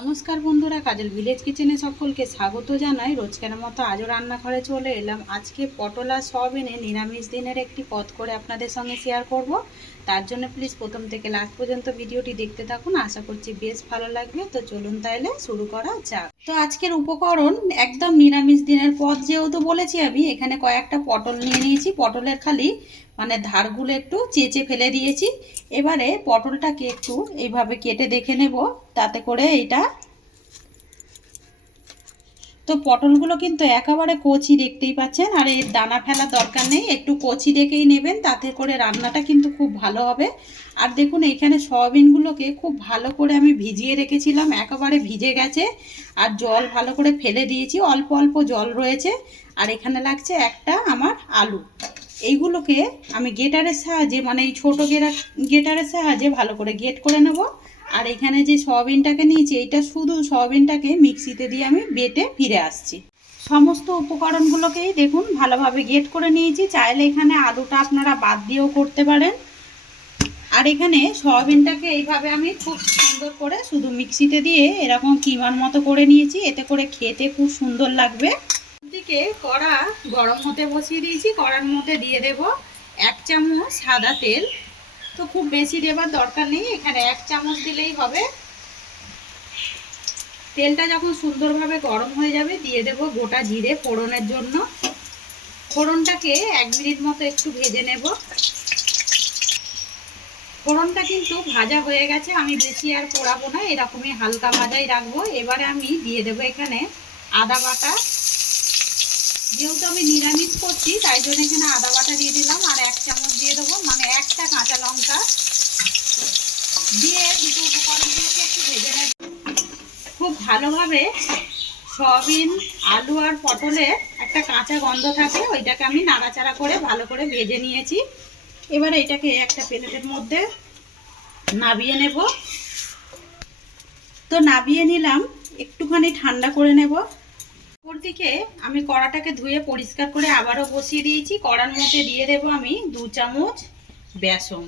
নমস্কার বন্ধুরা, কাজল ভিলেজ কিচেনে সকলকে স্বাগত জানাই। রোজকার মতো আজও রান্নাঘরে চলে এলাম। আজকে পটল আর সয়াবিনে নিরামিষ দিনের একটি পদ করে আপনাদের সঙ্গে শেয়ার করব। তার জন্য প্লিজ প্রথম থেকে লাস্ট পর্যন্ত ভিডিওটি দেখতে থাকুন, আশা করছি বেশ ভালো লাগবে। তো চলুন তাহলে শুরু করা যাক। তো আজকের উপকরণ একদম নিরামিষ দিনের পদ যেহেতু বলেছি, আমি এখানে কয়েকটা পটল নিয়ে নিয়েছি। পটলের খালি ধারগুলো একটু চেঁচে ফেলে দিয়েছি। এবারে পটলটাকে একটু এইভাবে কেটে দেখে নেব, তাতে করে এইটা তো পটলগুলো কিন্তু একেবারে কচি দেখতেই পাচ্ছেন, আর এর দানা ফেলার দরকার নেই, একটু কচি দেখেই নেবেন, তাতে করে রান্নাটা কিন্তু খুব ভালো হবে। আর দেখুন এইখানে সয়াবিনগুলোকে খুব ভালো করে আমি ভিজিয়ে রেখেছিলাম, একেবারে ভিজে গেছে। আর জল ভালো করে ফেলে দিয়েছি, অল্প অল্প জল রয়েছে। আর এখানে লাগছে একটা আমার আলু। এইগুলোকে আমি গেটারের সাহায্যে এই ছোটো গেটারের সাহায্যে ভালো করে গেট করে নেব। আর এখানে যে সয়াবিনটাকে নিয়েছি, এইটা শুধু সয়াবিনটাকে মিক্সিতে দিয়ে আমি বেটে ফিরে আসছি। সমস্ত উপকরণগুলোকেই দেখুন ভালোভাবে গেট করে নিয়েছি। চাইলে এখানে আলুটা আপনারা বাদ দিয়েও করতে পারেন। আর এখানে সয়াবিনটাকে এইভাবে আমি খুব সুন্দর করে শুধু মিক্সিতে দিয়ে এরকম কিমার মতো করে নিয়েছি, এতে করে খেতে খুব সুন্দর লাগবে। দিকে কড়া গরম হতে বসিয়ে দিয়েছি। কড়ার মধ্যে দিয়ে দেব 1 চামচ সাদা তেল। তো খুব বেশি দেবার দরকার নেই, এখানে 1 চামচ দিলেই হবে। তেলটা যখন সুন্দরভাবে গরম হয়ে যাবে, দিয়ে দেব গোটা জিরে ফোড়নের জন্য। ফোড়নটাকে 1 মিনিট মতো একটু ভেজে নেব। ফোড়নটা কিন্তু ভাজা হয়ে গেছে, আমি বেশি আর পোড়াবো না, এরকমই হালকা ভাজাই রাখবো। এবারে আমি দিয়ে দেব এখানে আদা বাটা। যেহেতু আমি নিরামিষ করছি, তাই জন্য এখানে আদা বাটা দিয়ে দিলাম। আর 1 চামচ দিয়ে দেবো, একটা কাঁচা লঙ্কা দিয়ে দুটো উপকরণগুলোকে একটু ভেজে নেব খুব ভালোভাবে। সয়াবিন, আলু আর পটলের একটা কাঁচা গন্ধ থাকে, ওইটাকে আমি নাড়াচাড়া করে ভালো করে ভেজে নিয়েছি। এবারে এটাকে একটা প্লেটের মধ্যে নাবিয়ে নেব। তো নাবিয়ে নিলাম, একটুখানি ঠান্ডা করে নেব। দিকে আমি কড়াটাকে ধুয়ে পরিষ্কার করে আবারও বসিয়ে দিয়েছি। কড়ার মধ্যে দিয়ে দেব আমি 2 চামচ বেসন।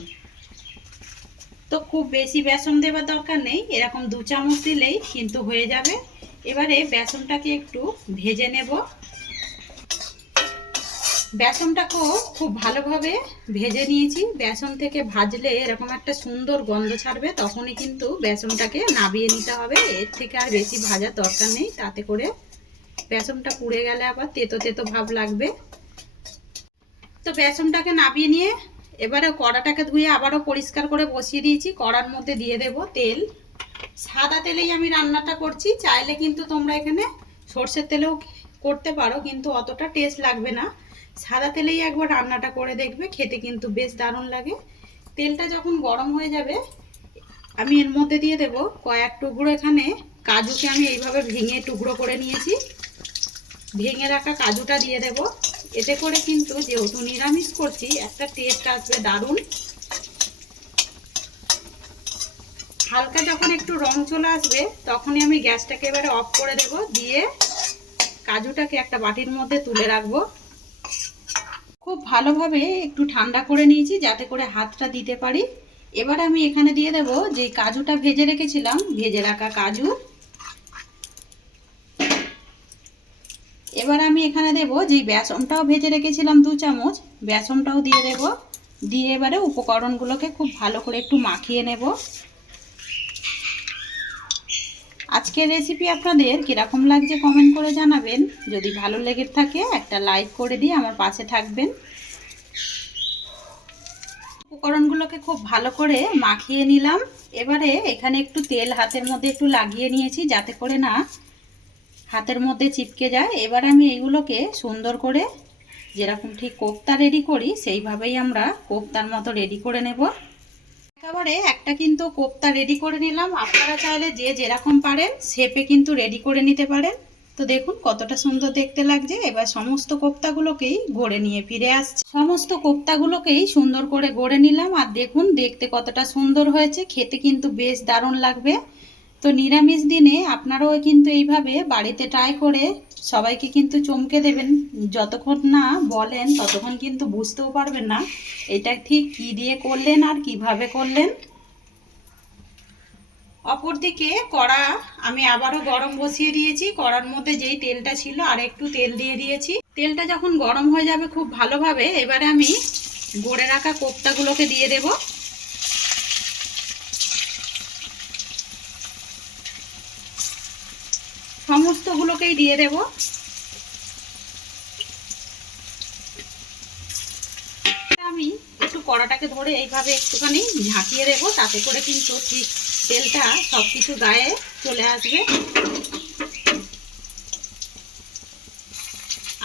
তো খুব বেশি বেসন দেওয়ার দরকার নেই, এরকম 2 চামচ দিলেই কিন্তু হয়ে যাবে। এবারে বেসনটাকে একটু ভেজে নেব। বেসনটাকেও খুব ভালোভাবে ভেজে নিয়েছি। বেসন থেকে ভাজলে এরকম একটা সুন্দর গন্ধ ছাড়বে, তখনই কিন্তু বেসনটাকে নাবিয়ে নিতে হবে। এর থেকে আর বেশি ভাজার দরকার নেই, তাতে করে বেসনটা পুড়ে গেলে আবার তেতো তেতো ভাব লাগবে। তো বেসনটাকে নাবিয়ে নিয়ে এবারে কড়াটাকে ধুয়ে আবারও পরিষ্কার করে বসিয়ে দিয়েছি। কড়ার মধ্যে দিয়ে দেব তেল। সাদা তেলেই আমি রান্নাটা করছি, চাইলে কিন্তু তোমরা এখানে সর্ষের তেলেও করতে পারো, কিন্তু অতটা টেস্ট লাগবে না। সাদা তেলেই একবার রান্নাটা করে দেখবে, খেতে কিন্তু বেশ দারুণ লাগে। তেলটা যখন গরম হয়ে যাবে, আমি এর মধ্যে দিয়ে দেব কয়েক টুকরো এখানে কাজুকে আমি এইভাবে ভেঙে টুকরো করে নিয়েছি। ভেঙে রাখা কাজুটা দিয়ে দেব। এতে করে কিন্তু যেহেতু নিরামিষ করছি, একটা টেস্ট আসবে দারুণ। হালকা যখন একটু রং চলে আসবে, তখনই আমি গ্যাসটাকে এবারে অফ করে দেব। দিয়ে কাজুটাকে একটা বাটির মধ্যে তুলে রাখবো। খুব ভালোভাবে একটু ঠান্ডা করে নিয়েছি, যাতে করে হাতটা দিতে পারি। এবার আমি এখানে দিয়ে দেব যে কাজুটা ভেজে রেখেছিলাম, ভেজে রাখা কাজু। এবার আমি এখানে দেব যে বেসনটাও ভেজে রেখেছিলাম 2 চামচ, বেসনটাও দিয়ে দেব। দিয়ে এবারে উপকরণগুলোকে খুব ভালো করে একটু মাখিয়ে নেব। আজকের রেসিপি আপনাদের কীরকম লাগছে কমেন্ট করে জানাবেন। যদি ভালো লেগে থাকে একটা লাইক করে দিয়ে আমার পাশে থাকবেন। উপকরণগুলোকে খুব ভালো করে মাখিয়ে নিলাম। এবারে এখানে একটু তেল হাতের মধ্যে একটু লাগিয়ে নিয়েছি, যাতে করে না হাতের মধ্যে চিপকে যায়। এবার আমি এইগুলোকে সুন্দর করে যেরকম ঠিক কোফতা রেডি করি, সেইভাবেই আমরা কোফতার মতো রেডি করে নেব। একেবারে একটা কিন্তু কোফতা রেডি করে নিলাম। আপনারা চাইলে যে যেরকম পারেন শেপে কিন্তু রেডি করে নিতে পারেন। তো দেখুন কতটা সুন্দর দেখতে লাগছে। এবার সমস্ত কোফতাগুলোকেই গড়ে নিয়ে ফিরে আসছে। সমস্ত কোফতাগুলোকেই সুন্দর করে গড়ে নিলাম। আর দেখুন দেখতে কতটা সুন্দর হয়েছে, খেতে কিন্তু বেশ দারুণ লাগবে। তো নিরামিষ দিনে আপনারাও কিন্তু এইভাবে বাড়িতে ট্রাই করে সবাইকে কিন্তু চমকে দেবেন। যতক্ষণ না বলেন ততক্ষণ কিন্তু বুঝতেও পারবেন না এটা ঠিক কী দিয়ে করলেন আর কিভাবে করলেন। অপরদিকে কড়া আমি আবারও গরম বসিয়ে দিয়েছি। কড়ার মধ্যে যেই তেলটা ছিল আর একটু তেল দিয়ে দিয়েছি। তেলটা যখন গরম হয়ে যাবে খুব ভালোভাবে, এবারে আমি গড়ে রাখা কোপ্তাগুলোকে দিয়ে দেব। সমস্তগুলোকেই দিয়ে দেব। আমি একটু কড়াটাকে ধরে এইভাবে একটুখানি ঝাঁকিয়ে দেবো, তাতে করে কিন্তু ঠিক তেলটা সব কিছু গায়ে চলে আসবে।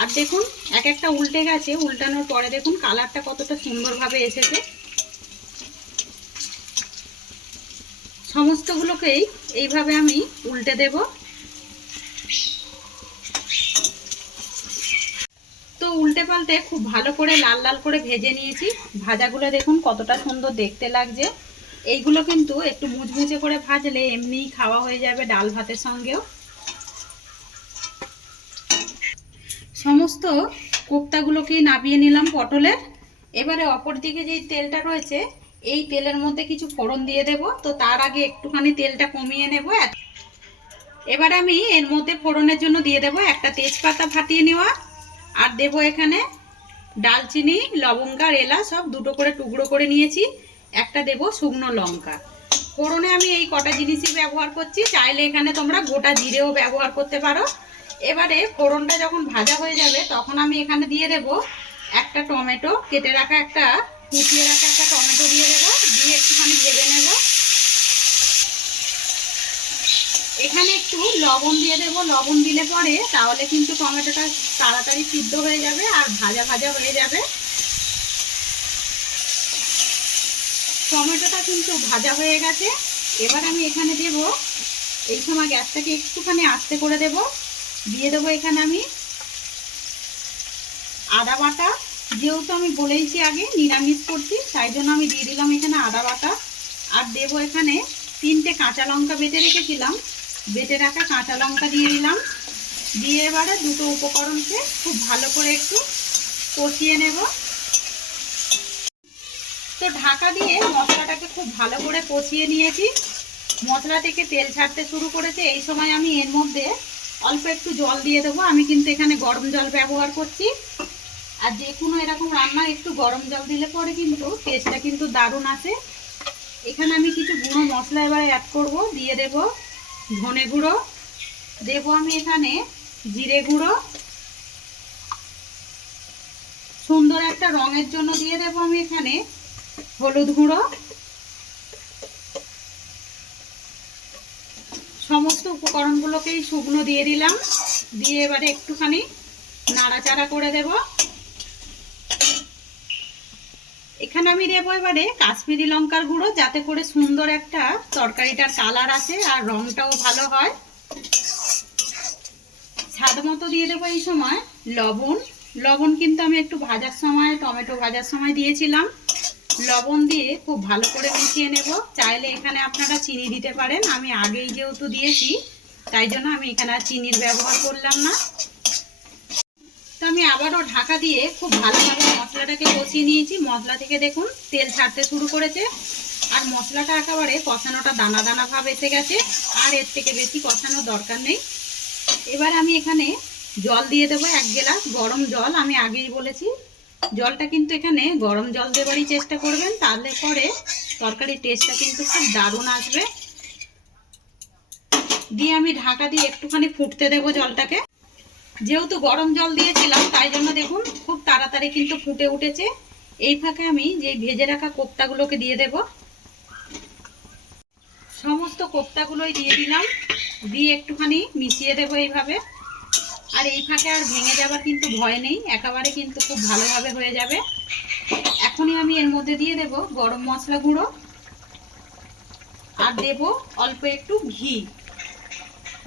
আর দেখুন এক একটা উল্টে গেছে, উল্টানোর পরে দেখুন কালারটা কতটা সুন্দরভাবে এসেছে। সমস্তগুলোকেই এইভাবে আমি উল্টে দেব। তো উল্টে পাল্টে খুব ভালো করে লাল লাল করে ভেজে নিয়েছি। ভাজাগুলো দেখুন কতটা সুন্দর দেখতে লাগছে। এইগুলো কিন্তু একটু মুচমুচে করে ভাজলে এমনিই খাওয়া হয়ে যাবে ডাল ভাতের সঙ্গেও। সমস্ত কোপ্তাগুলোকেই নামিয়ে নিলাম পটলের। এবারে অপর দিকে যেই তেলটা রয়েছে এই তেলের মধ্যে কিছু ফোড়ন দিয়ে দেব। তো তার আগে একটুখানি তেলটা কমিয়ে নেব। এবারে আমি এর মধ্যে ফোড়নের জন্য দিয়ে দেব একটা তেজপাতা ফাটিয়ে নেওয়া, আর দেব এখানে ডালচিনি, লবঙ্গ আর এলাচ সব দুটো করে টুকরো করে নিয়েছি, একটা দেব শুকনো লঙ্কা। ফোড়নে আমি এই কটা জিনিসই ব্যবহার করছি, চাইলে এখানে তোমরা গোটা জিরেও ব্যবহার করতে পারো। এবারে ফোড়নটা যখন ভাজা হয়ে যাবে তখন আমি এখানে দিয়ে দেব একটা টমেটো, কেটে রাখা একটা কুচিয়ে রাখা একটা টমেটো দিয়ে দেবো, দিয়ে একটুখানি ভেজে নেব। এখানে একটু লবণ দিয়ে দেবো। লবণ দিলে পরে তাহলে কিন্তু টমেটোটা তাড়াতাড়ি সিদ্ধ হয়ে যাবে আর ভাজা ভাজা হয়ে যাবে। টমেটোটা কিন্তু ভাজা হয়ে গেছে। এবার আমি এখানে দেব, এই সময় গ্যাসটাকে একটুখানি আস্তে করে দেব। দিয়ে দেবো এখানে আমি আদা বাটা। যেহেতু আমি বলেইছি আগে নিরামিষ করছি, তাই জন্য আমি দিয়ে দিলাম এখানে আদা বাটা। আর দেব এখানে 3টে কাঁচা লঙ্কা বেটে রেখেছিলাম, বেটে রাখা কাঁচা লঙ্কা দিয়ে দিলাম। দিয়ে এবারে দুটো উপকরণকে খুব ভালো করে একটু কষিয়ে নেব। তো ঢাকা দিয়ে মশলাটাকে খুব ভালো করে কষিয়ে নিয়েছি। মশলা থেকে তেল ছাড়তে শুরু করেছে। এই সময় আমি এর মধ্যে অল্প একটু জল দিয়ে দেবো। আমি কিন্তু এখানে গরম জল ব্যবহার করছি। আর যে কোনো এরকম রান্না একটু গরম জল দিলে পরে কিন্তু টেস্টটা কিন্তু দারুণ আসে। এখানে আমি কিছু গুঁড়ো মশলা এবারে অ্যাড করব। দিয়ে দেব ধনে গুঁড়ো, দেবো আমি এখানে জিরে গুঁড়ো, সুন্দর একটা রঙের জন্য দিয়ে দেবো আমি এখানে হলুদ গুঁড়ো। সমস্ত উপকরণগুলোকেই শুকনো দিয়ে দিলাম। দিয়ে এবারে একটুখানি নাড়াচাড়া করে দেব। এখানে আমি দেবো এবারে কাশ্মীরি লঙ্কার গুঁড়ো, যাতে করে সুন্দর একটা তরকারিটার কালার আসে আর রঙটাও ভালো হয়। স্বাদ মতো দিয়ে দেবো এই সময় লবণ। লবণ কিন্তু আমি একটু ভাজার সময়, টমেটো ভাজার সময় দিয়েছিলাম। লবণ দিয়ে খুব ভালো করে মিশিয়ে নেব। চাইলে এখানে আপনারা চিনি দিতে পারেন, আমি আগেই যেহেতু দিয়েছি তাই জন্য আমি এখানে আর চিনির ব্যবহার করলাম না। তো আমি আবারও ঢাকা দিয়ে খুব ভালোভাবে মশলাটাকে কষিয়ে নিয়েছি। মশলা থেকে দেখুন তেল ছাড়তে শুরু করেছে আর মশলাটা একেবারে কষানোটা দানা দানা ভাব এসে গেছে। আর এর থেকে বেশি কষানোর দরকার নেই। এবার আমি এখানে জল দিয়ে দেবো 1 গ্লাস গরম জল। আমি আগেই বলেছি জলটা কিন্তু এখানে গরম জল দেওয়ারই চেষ্টা করবেন, তাহলে পরে তরকারির টেস্টটা কিন্তু খুব দারুণ আসবে। দিয়ে আমি ঢাকা দিয়ে একটুখানি ফুটতে দেবো জলটাকে। যেহেতু গরম জল দিয়েছিলাম তাই জন্য দেখুন খুব তাড়াতাড়ি কিন্তু ফুটে উঠেছে। এই ফাঁকে আমি যে ভেজে রাখা কোপ্তাগুলোকে দিয়ে দেব। সমস্ত কোপ্তাগুলোই দিয়ে দিলাম, দিয়ে একটুখানি মিশিয়ে দেবো এইভাবে। আর এই ফাঁকে আর ভেঙে যাবার কিন্তু ভয় নেই, একেবারে কিন্তু খুব ভালোভাবে হয়ে যাবে। এখনই আমি এর মধ্যে দিয়ে দেব গরম মশলা গুঁড়ো আর দেব অল্প একটু ঘি।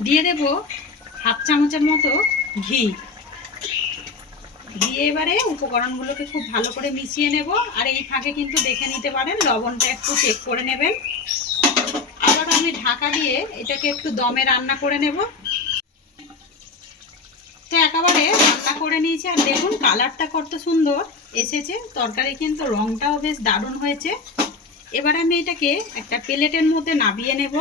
দিয়ে দেব হাফ চামচের মতো ঘি। দিয়ে এবারে উপকরণগুলোকে খুব ভালো করে মিশিয়ে নেব। আর এই ফাঁকে কিন্তু দেখে নিতে পারেন, লবণটা একটু চেক করে নেবেন। আবার আমি ঢাকা দিয়ে এটাকে একটু দমে রান্না করে নেব। তো একেবারে রান্না করে নিয়েছি আর দেখুন কালারটা কত সুন্দর এসেছে। তরকারি কিন্তু রংটাও বেশ দারুণ হয়েছে। এবার আমি এটাকে একটা প্লেটের মধ্যে নামিয়ে নেব।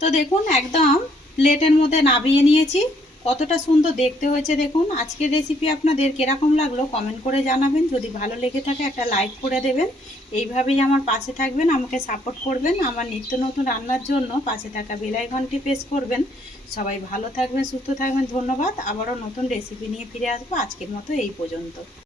তো দেখুন একদম প্লেটের মধ্যে নামিয়ে নিয়েছি। কতটা সুন্দর দেখতে হয়েছে দেখুন। আজকের রেসিপি আপনাদের কিরকম লাগলো কমেন্ট করে জানাবেন। যদি ভালো লেগে থাকে একটা লাইক করে দেবেন। এইভাবেই আমার পাশে থাকবেন, আমাকে সাপোর্ট করবেন। আমার নিত্য নতুন রান্নার জন্য পাশে থাকা বেল আইকনটি প্রেস করবেন। সবাই ভালো থাকবেন, সুস্থ থাকবেন। ধন্যবাদ। আবারও নতুন রেসিপি নিয়ে ফিরে আসবো। আজকের মতো এই পর্যন্ত।